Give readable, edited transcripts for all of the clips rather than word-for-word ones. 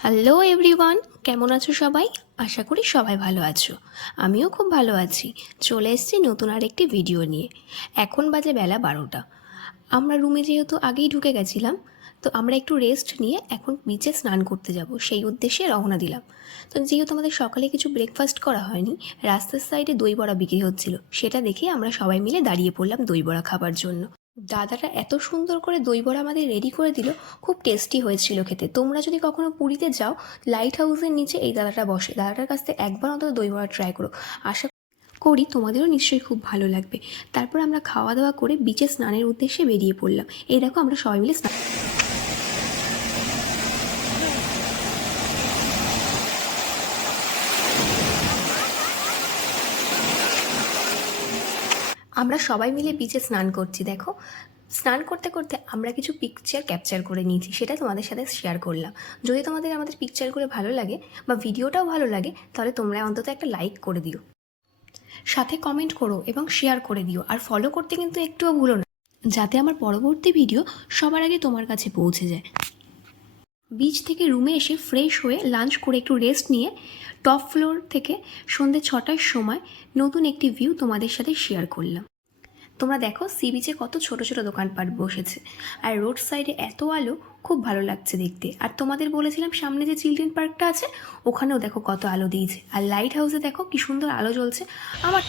Hello everyone, কেমন আছো সবাই? আশা করি সবাই ভালো আছো। আমিও খুব ভালো আছি। চলে এসেছি নতুন আরেকটি ভিডিও নিয়ে। এখন বাজে বেলা 12টা। আমরা রুমে যেহেতু আগেই ঢুকে গেছিলাম, তো আমরা একটু রেস্ট নিয়ে এখন বিচে স্নান করতে যাব, সেই উদ্দেশ্যে রওনা দিলাম। তো যেহেতু আমাদের সকালে কিছু ব্রেকফাস্ট করা হয়নি, রাস্তার সাইডে দই বড়া বিক্রি হচ্ছিল, সেটা দেখে আমরা সবাই মিলে দাঁড়িয়ে পড়লাম দই বড়া খাবার জন্য। দাদাটা এত সুন্দর করে দই বড়া আমাদের রেডি করে দিল, খুব টেস্টি হয়েছিল খেতে। তোমরা যদি কখনো পুরীতে যাও, লাইট হাউসের নিচে এই দাদাটা বসে, দাদাটার কাছ থেকে একবার অন্তত দই বড়া ট্রাই করো। আশা করি তোমাদেরও নিশ্চয়ই খুব ভালো লাগবে। তারপর আমরা খাওয়া দাওয়া করে বিচে স্নানের উদ্দেশ্যে বেরিয়ে পড়লাম। এই দেখো আমরা সবাই মিলে স্নান আমরা সবাই মিলে বিচে স্নান করছি। দেখো, স্নান করতে করতে আমরা কিছু পিকচার ক্যাপচার করে নিয়েছি, সেটা তোমাদের সাথে শেয়ার করলাম। যদি তোমাদের আমাদের পিকচারগুলো ভালো লাগে বা ভিডিওটাও ভালো লাগে, তাহলে তোমরা অন্তত একটা লাইক করে দিও, সাথে কমেন্ট করো এবং শেয়ার করে দিও। আর ফলো করতে কিন্তু একটুও ভুলো না, যাতে আমার পরবর্তী ভিডিও সবার আগে তোমার কাছে পৌঁছে যায়। বিচ থেকে রুমে এসে ফ্রেশ হয়ে লাঞ্চ করে একটু রেস্ট নিয়ে টপ ফ্লোর থেকে সন্ধ্যে 6টার সময় নতুন একটি ভিউ তোমাদের সাথে শেয়ার করলাম। তোমরা দেখো সি বিচে কত ছোট ছোট দোকানপাট বসেছে, আর রোড সাইডে এত আলো, খুব ভালো লাগছে দেখতে। আর তোমাদের বলেছিলাম সামনে যে চিলড্রেন পার্কটা আছে, ওখানেও দেখো কত আলো দিয়েছে। আর লাইট হাউসে দেখো কি সুন্দর আলো জ্বলছে। আমার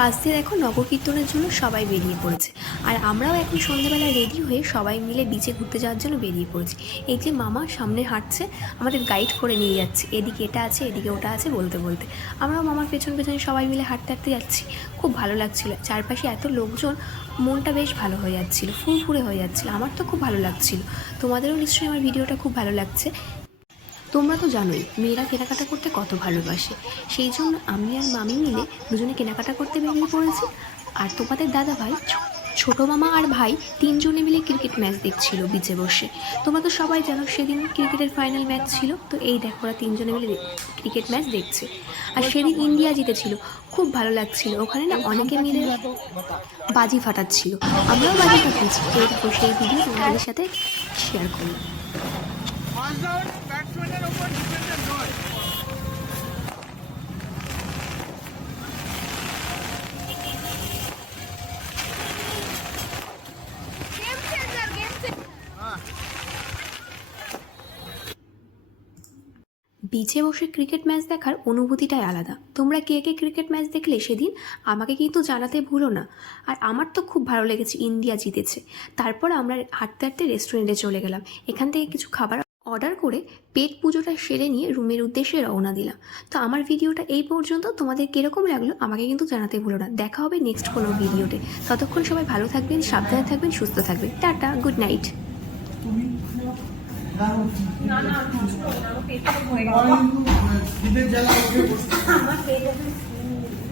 পাশ দিয়ে দেখো নগর কীর্তনের জন্য সবাই বেরিয়ে পড়েছে। আর আমরাও এখন সন্ধ্যেবেলা রেডি হয়ে সবাই মিলে বিচে ঘুরতে যাওয়ার জন্য বেরিয়ে পড়েছি। এই যে মামা সামনে হাঁটছে, আমাদের গাইড করে নিয়ে যাচ্ছে, এদিকে এটা আছে এদিকে ওটা আছে বলতে বলতে। আমরাও মামার পেছন পেছনে সবাই মিলে হাঁটতে হাঁটতে যাচ্ছি। খুব ভালো লাগছিল, চারপাশে এত লোকজন, মনটা বেশ ভালো হয়ে যাচ্ছিলো, ফুরফুরে হয়ে যাচ্ছিলো। আমার তো খুব ভালো লাগছিল। তোমাদেরও নিশ্চয়ই আমার ভিডিওটা খুব ভালো লাগছে। তোমরা তো জানোই মেয়েরা কেনাকাটা করতে কত ভালোবাসে, সেই জন্য আমি আর মামি মিলে দুজনে কেনাকাটা করতে বেরিয়ে পড়েছি। আর তোমাদের দাদা ভাই, ছোটো মামা আর ভাই তিনজনে মিলে ক্রিকেট ম্যাচ দেখছিল বিচে বসে। তোমরা তো সবাই জানো সেদিন ক্রিকেটের ফাইনাল ম্যাচ ছিল, তো এই দেখো ওরা তিনজনে মিলে ক্রিকেট ম্যাচ দেখছে। আর সেদিন ইন্ডিয়া জিতেছিল, খুব ভালো লাগছিল। ওখানে না অনেকে মিলে বাজি ফাটাচ্ছিল, আমরাও বাজি ফাটাচ্ছি। এই দেখো সেই ভিডিও তোমাদের সাথে শেয়ার করলাম। ব্যাটসম্যানের উপর ডিপেন্ডেন্ট নয়। বিচে বসে ক্রিকেট ম্যাচ দেখার অনুভূতিটাই আলাদা। তোমরা কে কে ক্রিকেট ম্যাচ দেখলে সেদিন আমাকে কিন্তু জানাতে ভুলো না। আর আমার তো খুব ভালো লেগেছে, ইন্ডিয়া জিতেছে। তারপর আমরা হাঁটতে হাঁটতে রেস্টুরেন্টে চলে গেলাম, এখান থেকে কিছু খাবার অর্ডার করে পেট পুজোটা সেরে নিয়ে রুমের উদ্দেশ্যে রওনা দিলাম। তো আমার ভিডিওটা এই পর্যন্ত, তোমাদের কীরকম লাগলো আমাকে কিন্তু জানাতে ভুলো না। দেখা হবে নেক্সট কোনো ভিডিওতে। ততক্ষণ সবাই ভালো থাকবেন, সাবধানে থাকবেন, সুস্থ থাকবেন। Tata, good night. না না পেটটা হয়ে গেল খিদের জ্বালা উঠে বসে আমার পেটে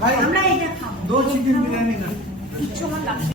ভাই আমরা এটা খাবো দো চিকেন বিরিয়ানি कर কিচ্ছু আমার লাগবে